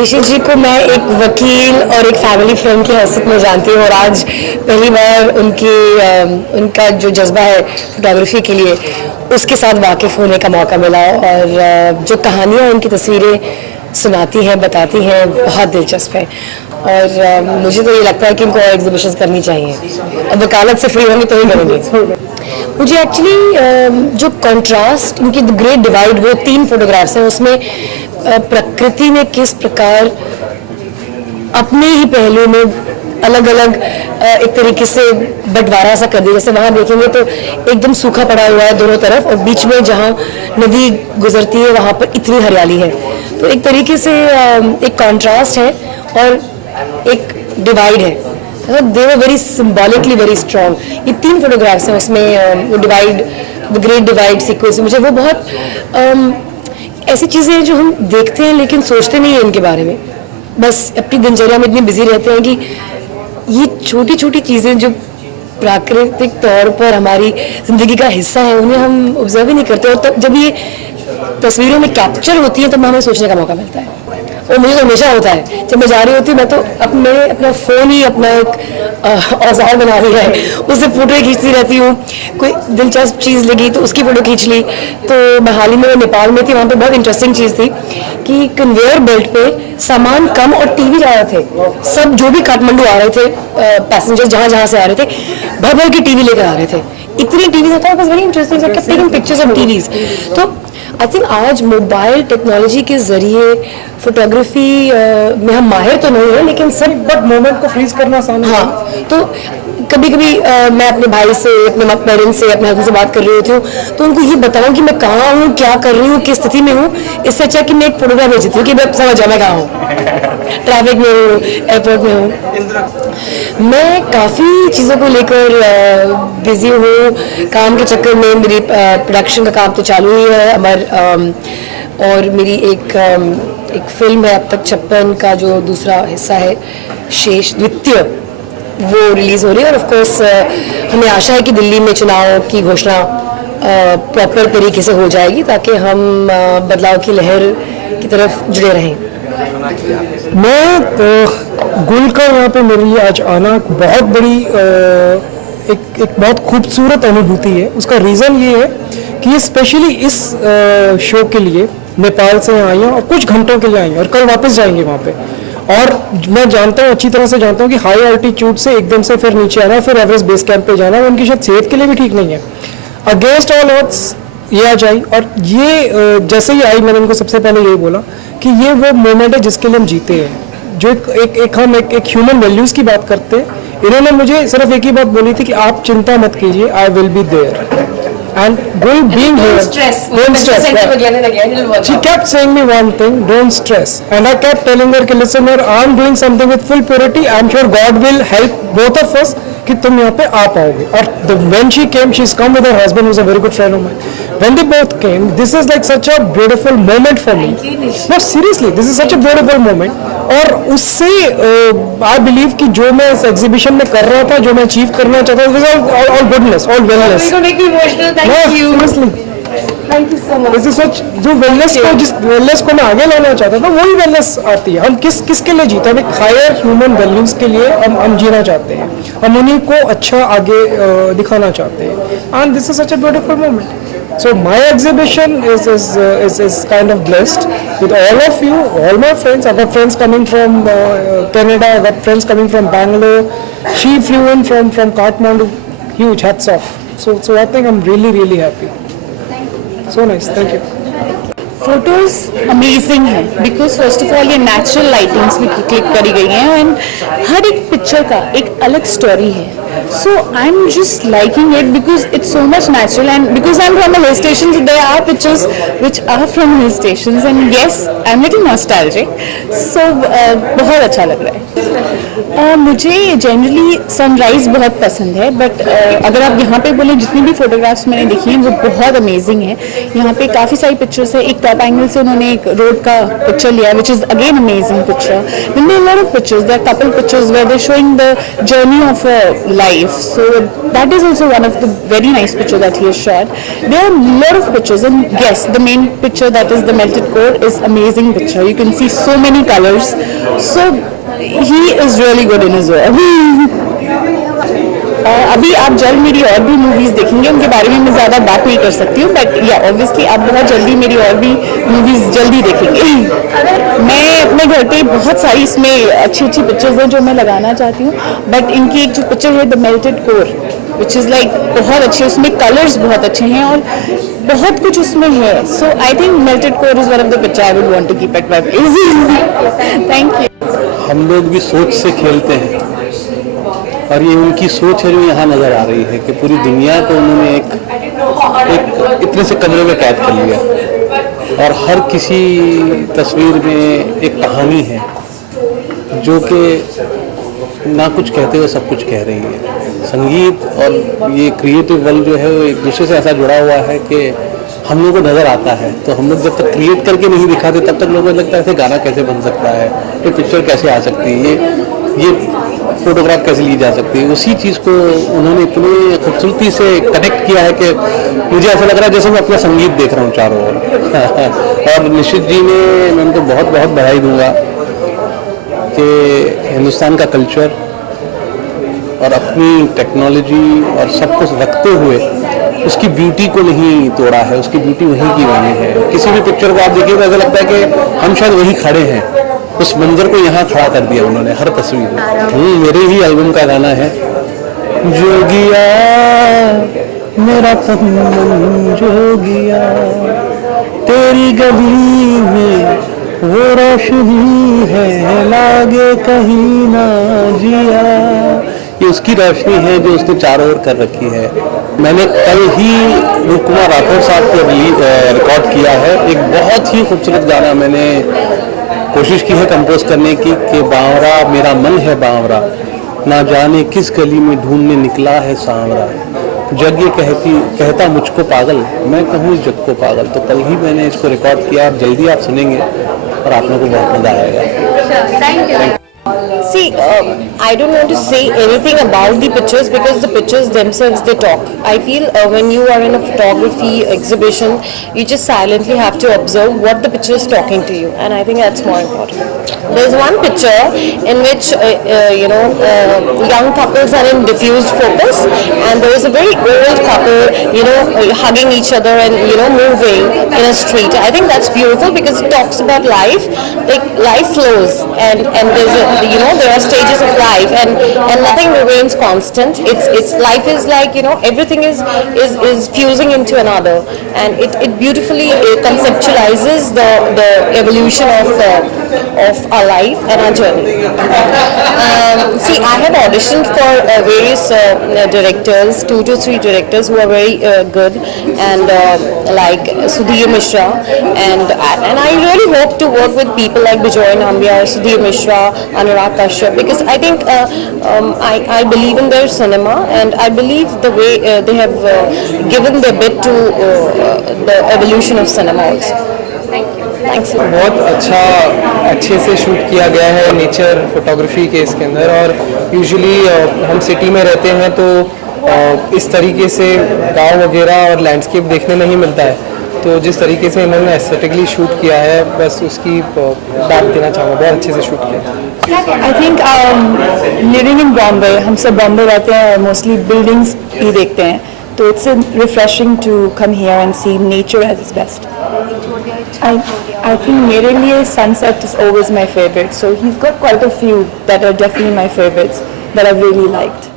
निशित जी को मैं एक वकील और एक फैमिली फ्रेंड की हैसियत में जानती हूँ और आज पहली बार उनका जो जज्बा है फोटोग्राफी के लिए उसके साथ वाकिफ़ होने का मौका मिला और जो कहानियाँ उनकी तस्वीरें सुनाती हैं बताती हैं बहुत दिलचस्प है और मुझे तो ये लगता है कि इनको और एग्जीबिशंस करनी चाहिए। अब वकालत से फ्री होंगी तो ही करेंगे। मुझे एक्चुअली जो कंट्रास्ट उनकी द ग्रेट डिवाइड वो 3 फोटोग्राफ्स हैं उसमें प्रकृति ने किस प्रकार अपने ही पहलू में अलग अलग एक तरीके से बंटवारा सा कर दिया। जैसे वहाँ देखेंगे तो एकदम सूखा पड़ा हुआ है दोनों तरफ और बीच में जहाँ नदी गुजरती है वहाँ पर इतनी हरियाली है, तो एक तरीके से एक कॉन्ट्रास्ट है और एक डिवाइड है। They were very symbolically very strong. ये 3 फोटोग्राफ्स हैं उसमें वो divide the great divide sequence. मुझे वो बहुत ऐसी चीज़ें हैं जो हम देखते हैं लेकिन सोचते नहीं हैं इनके बारे में, बस अपनी दिनचर्या में इतनी बिजी रहते हैं कि ये छोटी छोटी चीज़ें जो प्राकृतिक तौर पर हमारी ज़िंदगी का हिस्सा है उन्हें हम ऑब्जर्व ही नहीं करते और तब जब ये तस्वीरों में कैप्चर होती हैं तब हमें सोचने का मौका मिलता है। और मुझे तो हमेशा होता है जब मैं जा रही होती हूँ मैं तो अपना फ़ोन ही अपना एक औजार बना लिया है, उससे फ़ोटो खींचती रहती हूँ। कोई दिलचस्प चीज़ लगी तो उसकी फ़ोटो खींच ली। तो मैं हाल ही में नेपाल में थी, वहाँ पे बहुत इंटरेस्टिंग चीज़ थी कि कन्वेयर बेल्ट पे सामान कम और टीवी जा रहे थे। सब जो भी काठमांडू आ रहे थे पैसेंजर जहाँ जहाँ से आ रहे थे भर भर की टीवी लेकर आ रहे थे। इतनी टीवी होता है, was very interesting, kept taking pictures of TVs. तो आई थिंक आज मोबाइल टेक्नोलॉजी के जरिए फोटोग्राफी में हम माहिर तो नहीं है लेकिन सब बट मोमेंट को फ्रीज करना आसान है। हाँ, तो कभी कभी मैं अपने भाई से अपने पेरेंट्स से अपने हस्बैंड से बात कर रही होती हूँ तो उनको ये बताऊँ कि मैं कहाँ हूँ, क्या कर रही हूँ, किस स्थिति में हूँ, इससे अच्छा कि मैं एक फोटोग्राफ भेज देती हूँ कि मैं समझ जाऊँ मैं कहाँ हूँ, ट्रैफिक में हूँ, एयरपोर्ट में हूँ। मैं काफ़ी चीज़ों को लेकर बिजी हूँ। काम के चक्कर में मेरी प्रोडक्शन का काम तो चालू ही है अमर, और मेरी एक फिल्म है अब तक 56 का जो दूसरा हिस्सा है शेष द्वितीय वो रिलीज़ हो रही है और ऑफ कोर्स हमें आशा है कि दिल्ली में चुनाव की घोषणा प्रॉपर तरीके से हो जाएगी ताकि हम बदलाव की लहर की तरफ जुड़े रहें। मैं गुल का यहाँ पे मेरे लिए आज आना बहुत बड़ी एक बहुत खूबसूरत अनुभूति है। उसका रीज़न ये है कि ये स्पेशली इस शो के लिए नेपाल से आई हैं और कुछ घंटों के लिए आई हैं और कल वापस जाएंगे वहाँ पे। और मैं जानता हूँ, अच्छी तरह से जानता हूँ कि हाई अल्टीट्यूड से एकदम से फिर नीचे आना फिर एवरेस्ट बेस कैंप पे जाना उनकी शायद सेहत के लिए भी ठीक नहीं है। अगेंस्ट ऑल ऑड्स ये आ जाए और ये जैसे ही आई मैंने उनको सबसे पहले यही बोला कि ये वो मोमेंट है जिसके लिए हम जीते हैं, जो हम एक ह्यूमन वैल्यूज़ की बात करते हैं। इन्होंने मुझे सिर्फ एक ही बात बोली थी कि आप चिंता मत कीजिए, I will be there. And Gul being here, don't stress. She kept saying me one thing, don't stress. And I kept telling her, listen here, I'm doing something with full purity. I'm sure God will help both of us कि तुम यहाँ पे आ पाओगे। और when she came, she's come with her husband, who's a very good friend of mine. When they both came, this is like such a beautiful moment for me. No, seriously, this is such a beautiful moment. और उससे I believe कि जो मैं इस exhibition में कर रहा था, जो मैं अचीव करना चाहता था, this is all goodness, all wellness. You're going to make me emotional. Thank you. Seriously. Thank you so much. This is such जो जिस वेलनेस को मैं आगे लाना चाहता था वही वेलनेस आती है। हम किसके लिए जीते, हम एक हायर ह्यूमन वैल्यूज के लिए हम जीना चाहते हैं, हम उन्हीं को अच्छा आगे दिखाना चाहते हैं। And this is such a beautiful moment. So my exhibition is kind of blessed with all of you, all my friends. I've got friends coming from Canada. I've got friends coming from Bangalore. She flew in from Kathmandu. Huge hats off. So I think I'm really happy. So nice. Thank you. Photos amazing है because first of all ये natural lightings भी click करी गई हैं and हर एक picture का एक अलग स्टोरी है। So I'm just liking it because it's so much natural and because I'm from a hill station, so there are pictures which are from hill stations and yes, I'm little nostalgic. So बहुत अच्छा लग रहा है। मुझे generally sunrise बहुत पसंद है but अगर आप यहाँ पे बोले जितनी भी फोटोग्राफ्स मैंने देखी हैं वो बहुत अमेजिंग है। यहाँ पे काफ़ी सारी पिक्चर्स है। एक टॉप एंगल से उन्होंने एक रोड का पिक्चर लिया which is again amazing picture. Then there are lot of pictures, there are couple pictures where they showing the journey of a life, so that is also one of the very nice picture that he has shot. There are a lot of pictures, and yes, the main picture that is the melted core is amazing picture. You can see so many colors, so he is really good in his work. अभी आप जल्द मेरी और भी movies देखेंगे, उनके बारे में मैं ज़्यादा बात नहीं कर सकती हूँ, बट या ऑब्वियसली आप बहुत जल्दी मेरी और भी मूवीज़ जल्दी देखेंगे. मैं अपने घर पे बहुत सारी इसमें अच्छी अच्छी पिक्चर्स हैं जो मैं लगाना चाहती हूँ, बट इनकी एक जो पिक्चर है the melted core which is like बहुत अच्छी, उसमें कलर्स बहुत अच्छे हैं और बहुत कुछ उसमें है. So I think melted core is one of the picture I would want to keep at my place. Thank you. हम लोग भी सोच से खेलते हैं, और ये उनकी सोच है जो यहाँ नज़र आ रही है कि पूरी दुनिया को उन्होंने एक इतने से कमरे में कैद कर लिया, और हर किसी तस्वीर में एक कहानी है जो कि ना कुछ कहते हुए सब कुछ कह रही है. संगीत और ये क्रिएटिव वर्ल्ड जो है वो एक दूसरे से ऐसा जुड़ा हुआ है कि हम लोगों को नज़र आता है, तो हम लोग जब तक क्रिएट करके नहीं दिखाते तब तक लोगों को लगता है ऐसे गाना कैसे बन सकता है, ये पिक्चर कैसे आ सकती है, ये फोटोग्राफ कैसे ली जा सकती है. उसी चीज़ को उन्होंने इतनी खूबसूरती से कनेक्ट किया है कि मुझे ऐसा लग रहा है जैसे मैं अपना संगीत देख रहा हूँ चारों ओर. और निशित जी ने, मैं उनको बहुत बहुत बधाई दूंगा कि हिंदुस्तान का कल्चर और अपनी टेक्नोलॉजी और सब कुछ रखते हुए उसकी ब्यूटी को नहीं तोड़ा है, उसकी ब्यूटी वहीं की वहीं है. किसी भी पिक्चर को आप देखिए तो ऐसा लगता है कि हम शायद वहीं खड़े हैं, उस मंजर को यहाँ खड़ा कर दिया उन्होंने हर तस्वीर में. मेरे ही एल्बम का गाना है जोगिया मेरा तन जोगिया, तेरी गली में वो रोशनी है लागे कहीं ना जिया. ये उसकी रोशनी है जो उसने चारों ओर कर रखी है. मैंने कल ही रूप कुमार राठौर साहब को रिकॉर्ड किया है. एक बहुत ही खूबसूरत गाना मैंने कोशिश की है कंपोज करने की कि बावरा मेरा मन है बावरा, ना जाने किस गली में ढूंढने निकला है सांवरा, जग ये कहता मुझको पागल, मैं कहूँ इस जग को पागल. तो कल ही मैंने इसको रिकॉर्ड किया, आप जल्दी आप सुनेंगे और आप लोगों को बहुत मजा आएगा. Thank you. See, I don't want to say anything about the pictures because the pictures themselves, they talk. I feel when you are in a photography exhibition, you just silently have to observe what the picture is talking to you, and I think that's more important. There's one picture in which young couples are in diffused focus, and there is a very old couple, hugging each other and moving in a street. I think that's beautiful because it talks about life. Like life flows, and there's there are stages of life, and nothing remains constant. It's life is like everything is fusing into another, and it beautifully conceptualizes the evolution of our life and our journey. See, I have auditioned for various directors, 2 to 3 directors who are very good, and like Sudhir Mishra, and I really hope to work with people like Bijoy Nambiar, Sudhir Mishra, Anurag Kashyap, because I think I believe in their cinema, and I believe the way they have given their bit to the evolution of cinema also. Thanks. बहुत अच्छे से shoot किया गया है nature photography के इसके अंदर. और यूजुअली हम सिटी में रहते हैं तो इस तरीके से गांव वगैरह और लैंडस्केप देखने नहीं मिलता है, तो जिस तरीके से इन्होंने एस्थेटिकली शूट किया है बस उसकी बात देना चाहूँगा. बहुत अच्छे से शूट किया. I think living in Bombay, हम सब बॉम्बे रहते हैं और मोस्टली बिल्डिंग्स ही देखते हैं, तो it's refreshing to come here and see nature at its best. I think मेरे लिए sunset is always my favorite, so he's got quite a few that are definitely my favorites that I've really liked.